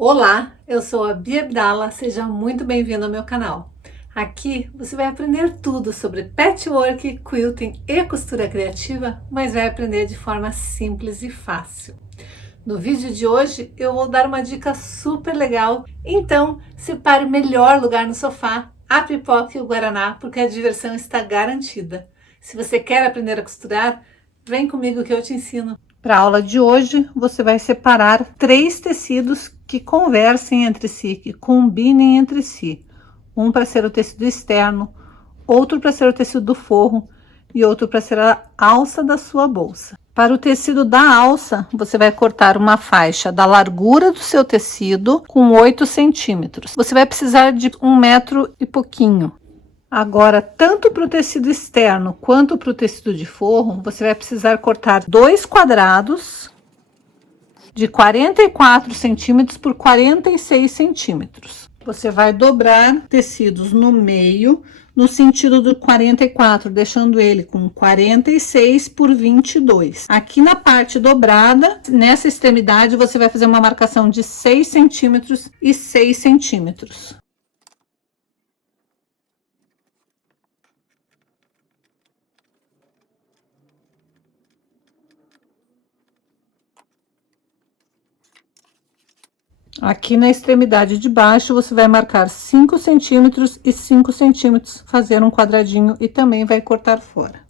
Olá, eu sou a Bia Abdala, seja muito bem-vindo ao meu canal. Aqui você vai aprender tudo sobre patchwork, quilting e costura criativa, mas vai aprender de forma simples e fácil. No vídeo de hoje eu vou dar uma dica super legal, então separe o melhor lugar no sofá, a pipoca e o guaraná, porque a diversão está garantida. Se você quer aprender a costurar, vem comigo que eu te ensino. Para a aula de hoje, você vai separar 3 tecidos que conversem entre si, que combinem entre si. Um para ser o tecido externo, outro para ser o tecido do forro e outro para ser a alça da sua bolsa. Para o tecido da alça, você vai cortar uma faixa da largura do seu tecido com 8 centímetros. Você vai precisar de 1 metro e pouquinho. Agora, tanto para o tecido externo quanto para o tecido de forro, você vai precisar cortar 2 quadrados de 44 centímetros por 46 centímetros. Você vai dobrar tecidos no meio, no sentido do 44, deixando ele com 46 por 22. Aqui na parte dobrada, nessa extremidade, você vai fazer uma marcação de 6 centímetros e 6 centímetros. Aqui na extremidade de baixo, você vai marcar 5 centímetros e 5 centímetros, fazer um quadradinho e também vai cortar fora.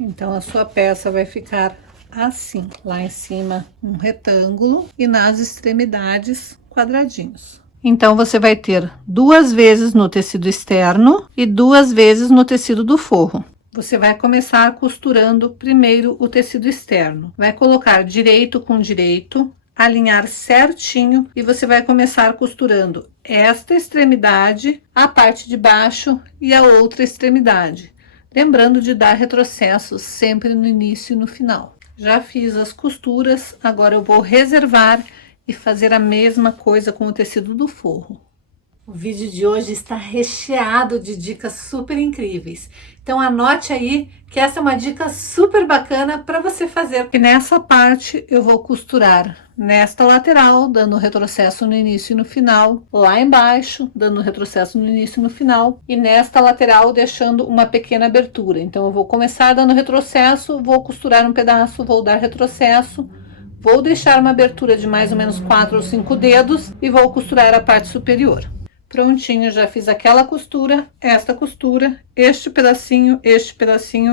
Então, a sua peça vai ficar assim, lá em cima um retângulo e nas extremidades quadradinhos. Então, você vai ter 2 vezes no tecido externo e 2 vezes no tecido do forro. Você vai começar costurando primeiro o tecido externo. Vai colocar direito com direito, alinhar certinho e você vai começar costurando esta extremidade, a parte de baixo e a outra extremidade. Lembrando de dar retrocessos sempre no início e no final. Já fiz as costuras, agora eu vou reservar e fazer a mesma coisa com o tecido do forro. O vídeo de hoje está recheado de dicas super incríveis. Então anote aí que essa é uma dica super bacana para você fazer. E nessa parte eu vou costurar nesta lateral, dando retrocesso no início e no final, lá embaixo, dando retrocesso no início e no final, e nesta lateral deixando uma pequena abertura. Então eu vou começar dando retrocesso, vou costurar um pedaço, vou dar retrocesso, vou deixar uma abertura de mais ou menos 4 ou 5 dedos e vou costurar a parte superior. Prontinho, já fiz aquela costura, esta costura, este pedacinho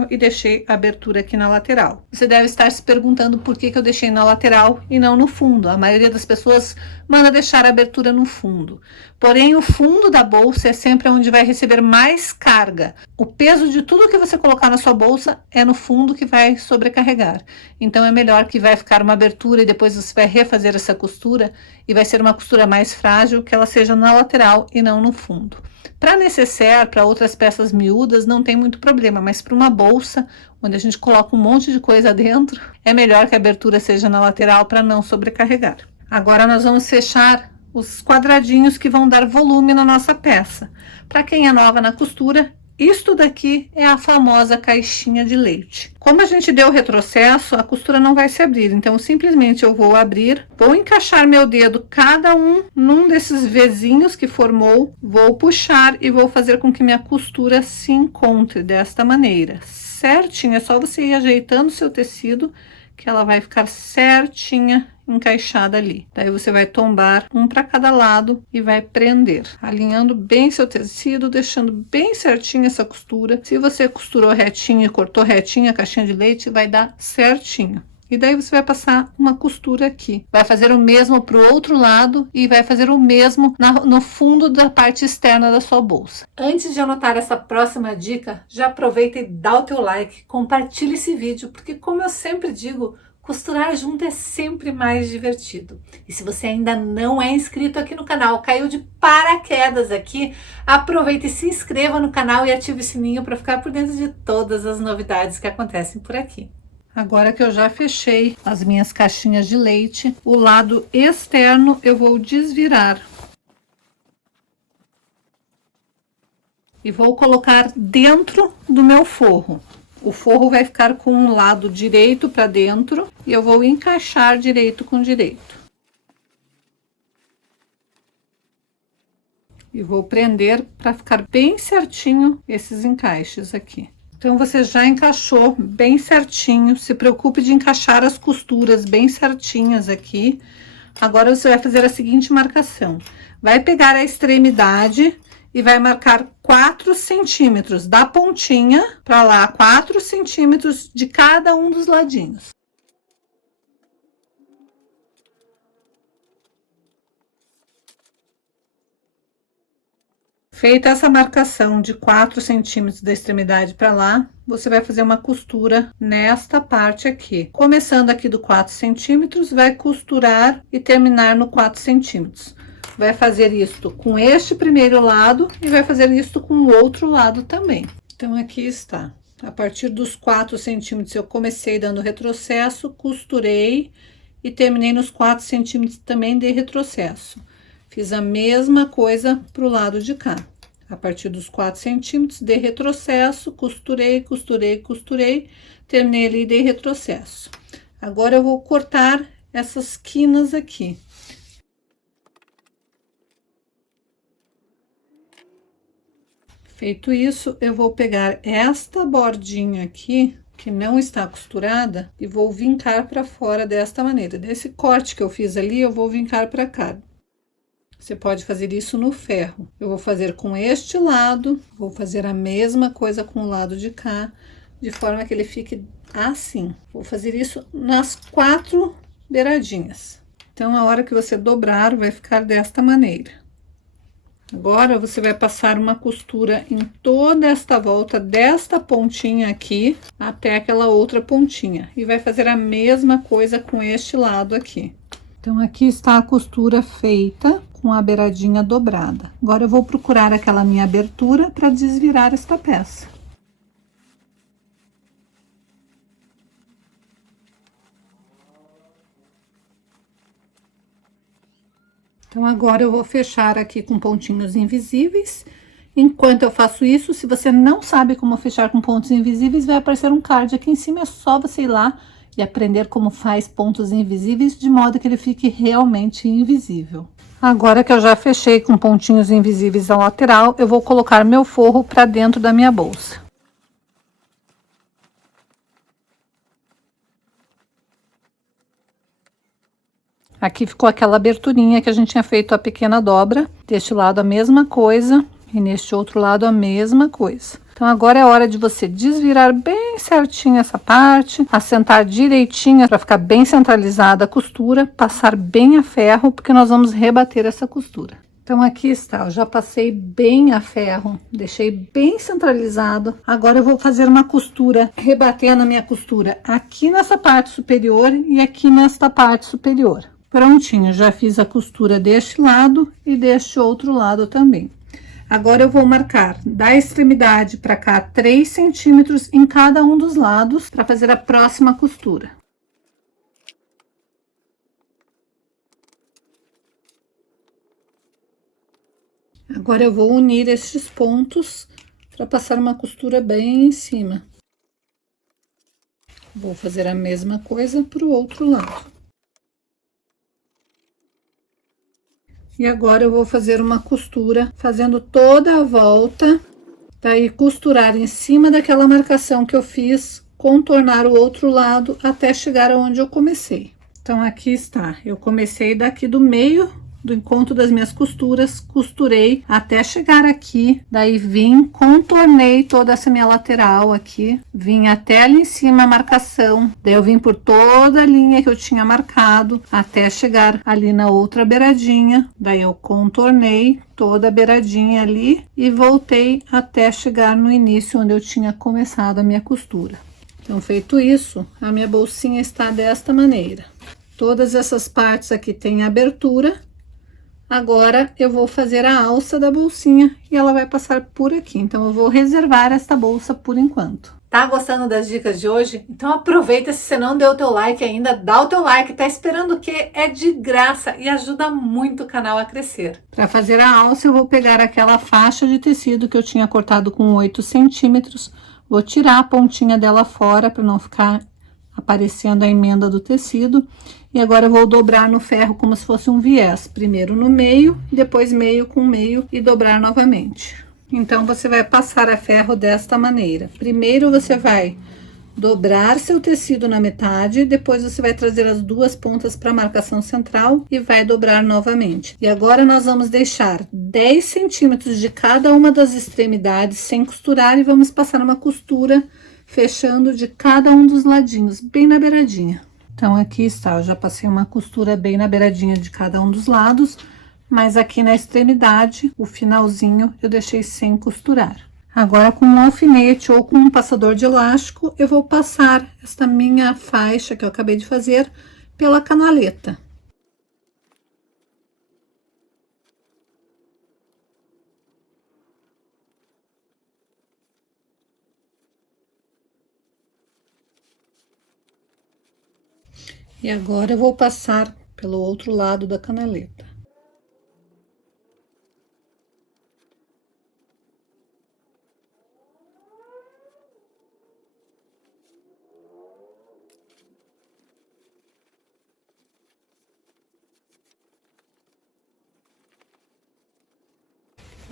e deixei a abertura aqui na lateral. Você deve estar se perguntando por que eu deixei na lateral e não no fundo. A maioria das pessoas manda deixar a abertura no fundo. Porém, o fundo da bolsa é sempre onde vai receber mais carga. O peso de tudo que você colocar na sua bolsa é no fundo que vai sobrecarregar. Então, é melhor que vai ficar uma abertura e depois você vai refazer essa costura e vai ser uma costura mais frágil, que ela seja na lateral e não no fundo. Para necessaire, para outras peças miúdas, não tem muito problema, mas para uma bolsa, onde a gente coloca um monte de coisa dentro, é melhor que a abertura seja na lateral para não sobrecarregar. Agora nós vamos fechar os quadradinhos que vão dar volume na nossa peça. Para quem é nova na costura, isto daqui é a famosa caixinha de leite. Como a gente deu retrocesso, a costura não vai se abrir. Então, simplesmente eu vou abrir, vou encaixar meu dedo cada um num desses vezinhos que formou, vou puxar e vou fazer com que minha costura se encontre desta maneira. Certinho, é só você ir ajeitando o seu tecido que ela vai ficar certinha encaixada ali. Daí você vai tombar um para cada lado e vai prender, alinhando bem seu tecido, deixando bem certinho essa costura. Se você costurou retinho e cortou retinho a caixinha de leite, vai dar certinho. E daí você vai passar uma costura aqui. Vai fazer o mesmo para o outro lado e vai fazer o mesmo no fundo da parte externa da sua bolsa. Antes de anotar essa próxima dica, já aproveita e dá o teu like, compartilha esse vídeo, porque como eu sempre digo, costurar junto é sempre mais divertido. E se você ainda não é inscrito aqui no canal, caiu de paraquedas aqui, aproveita e se inscreva no canal e ative o sininho para ficar por dentro de todas as novidades que acontecem por aqui. Agora que eu já fechei as minhas caixinhas de leite, o lado externo eu vou desvirar. e vou colocar dentro do meu forro. O forro vai ficar com um lado direito para dentro e eu vou encaixar direito com direito. E vou prender para ficar bem certinho esses encaixes aqui. Então, você já encaixou bem certinho, se preocupe de encaixar as costuras bem certinhas aqui. Agora, você vai fazer a seguinte marcação. Vai pegar a extremidade e vai marcar 4 centímetros da pontinha para lá, 4 centímetros de cada um dos ladinhos. Feita essa marcação de 4 centímetros da extremidade para lá, você vai fazer uma costura nesta parte aqui. Começando aqui do 4 centímetros, vai costurar e terminar no 4 centímetros. Vai fazer isto com este primeiro lado e vai fazer isto com o outro lado também. Então, aqui está. A partir dos 4 centímetros, eu comecei dando retrocesso, costurei e terminei nos 4 centímetros também de retrocesso. Fiz a mesma coisa pro lado de cá. A partir dos 4 centímetros de retrocesso, costurei, costurei, costurei, terminei ali de retrocesso. Agora, eu vou cortar essas quinas aqui. Feito isso, eu vou pegar esta bordinha aqui, que não está costurada, e vou vincar para fora desta maneira. Desse corte que eu fiz ali, eu vou vincar para cá. Você pode fazer isso no ferro. Eu vou fazer com este lado, vou fazer a mesma coisa com o lado de cá, de forma que ele fique assim. Vou fazer isso nas 4 beiradinhas. Então, a hora que você dobrar, vai ficar desta maneira. Agora, você vai passar uma costura em toda esta volta, desta pontinha aqui, até aquela outra pontinha. E vai fazer a mesma coisa com este lado aqui. Então, aqui está a costura feita com a beiradinha dobrada. Agora, eu vou procurar aquela minha abertura para desvirar esta peça. Então, agora eu vou fechar aqui com pontinhos invisíveis. Enquanto eu faço isso, se você não sabe como fechar com pontos invisíveis, vai aparecer um card aqui em cima, é só você ir lá e aprender como faz pontos invisíveis, de modo que ele fique realmente invisível. Agora que eu já fechei com pontinhos invisíveis ao lateral, eu vou colocar meu forro para dentro da minha bolsa. Aqui ficou aquela aberturinha que a gente tinha feito a pequena dobra. Deste lado a mesma coisa e neste outro lado a mesma coisa. Então, agora é hora de você desvirar bem certinho essa parte, assentar direitinho para ficar bem centralizada a costura, passar bem a ferro, porque nós vamos rebater essa costura. Então, aqui está, eu já passei bem a ferro, deixei bem centralizado. Agora, eu vou fazer uma costura, rebatendo a minha costura aqui nessa parte superior e aqui nesta parte superior. Prontinho, já fiz a costura deste lado e deste outro lado também. Agora, eu vou marcar da extremidade para cá 3 centímetros em cada um dos lados para fazer a próxima costura. Agora, eu vou unir estes pontos para passar uma costura bem em cima. Vou fazer a mesma coisa para o outro lado. E agora, eu vou fazer uma costura, fazendo toda a volta, daí costurar em cima daquela marcação que eu fiz, contornar o outro lado até chegar aonde eu comecei. Então, aqui está, eu comecei daqui do meio do encontro das minhas costuras, costurei até chegar aqui, daí vim, contornei toda essa minha lateral aqui, vim até ali em cima a marcação, daí eu vim por toda a linha que eu tinha marcado, até chegar ali na outra beiradinha, daí eu contornei toda a beiradinha ali e voltei até chegar no início onde eu tinha começado a minha costura. Então, feito isso, a minha bolsinha está desta maneira. Todas essas partes aqui têm abertura. Agora, eu vou fazer a alça da bolsinha e ela vai passar por aqui. Então, eu vou reservar esta bolsa por enquanto. Tá gostando das dicas de hoje? Então aproveita, se você não deu o teu like ainda, dá o teu like, tá esperando o quê? É de graça e ajuda muito o canal a crescer. Para fazer a alça, eu vou pegar aquela faixa de tecido que eu tinha cortado com 8 centímetros, vou tirar a pontinha dela fora para não ficar aparecendo a emenda do tecido, e agora eu vou dobrar no ferro como se fosse um viés, primeiro no meio, depois meio com meio e dobrar novamente. Então, você vai passar a ferro desta maneira. Primeiro, você vai dobrar seu tecido na metade, depois você vai trazer as duas pontas para a marcação central e vai dobrar novamente. E agora, nós vamos deixar 10 centímetros de cada uma das extremidades sem costurar e vamos passar uma costura fechando de cada um dos ladinhos, bem na beiradinha. Então, aqui está, eu já passei uma costura bem na beiradinha de cada um dos lados, mas aqui na extremidade, o finalzinho, eu deixei sem costurar. Agora, com um alfinete ou com um passador de elástico, eu vou passar esta minha faixa que eu acabei de fazer pela canaleta. E agora eu vou passar pelo outro lado da canaleta.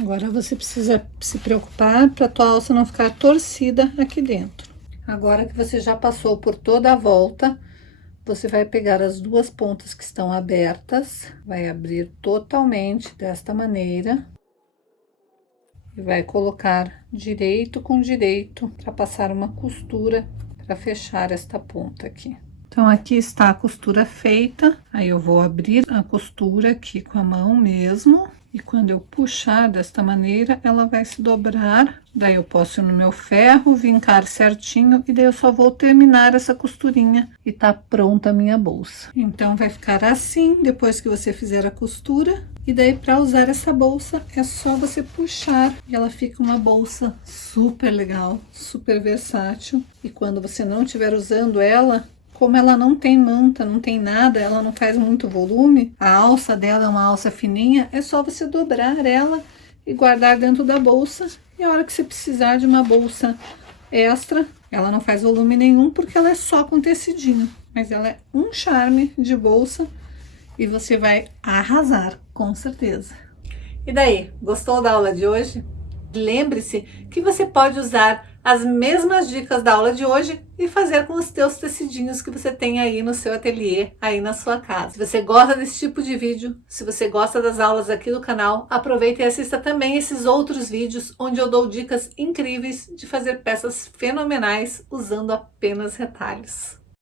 Agora você precisa se preocupar para a tua alça não ficar torcida aqui dentro. Agora que você já passou por toda a volta, você vai pegar as duas pontas que estão abertas, vai abrir totalmente desta maneira e vai colocar direito com direito para passar uma costura para fechar esta ponta aqui. Então, aqui está a costura feita, aí eu vou abrir a costura aqui com a mão mesmo. E quando eu puxar desta maneira, ela vai se dobrar. Daí eu posso ir no meu ferro, vincar certinho e daí eu só vou terminar essa costurinha e tá pronta a minha bolsa. Então vai ficar assim depois que você fizer a costura. E daí para usar essa bolsa é só você puxar e ela fica uma bolsa super legal, super versátil. E quando você não estiver usando ela, como ela não tem manta, não tem nada, ela não faz muito volume, a alça dela é uma alça fininha, é só você dobrar ela e guardar dentro da bolsa. E a hora que você precisar de uma bolsa extra, ela não faz volume nenhum porque ela é só com tecidinho, mas ela é um charme de bolsa e você vai arrasar, com certeza. E daí, gostou da aula de hoje? Lembre-se que você pode usar as mesmas dicas da aula de hoje e fazer com os teus tecidinhos que você tem aí no seu ateliê, aí na sua casa. Se você gosta desse tipo de vídeo, se você gosta das aulas aqui do canal, aproveita e assista também esses outros vídeos onde eu dou dicas incríveis de fazer peças fenomenais usando apenas retalhos.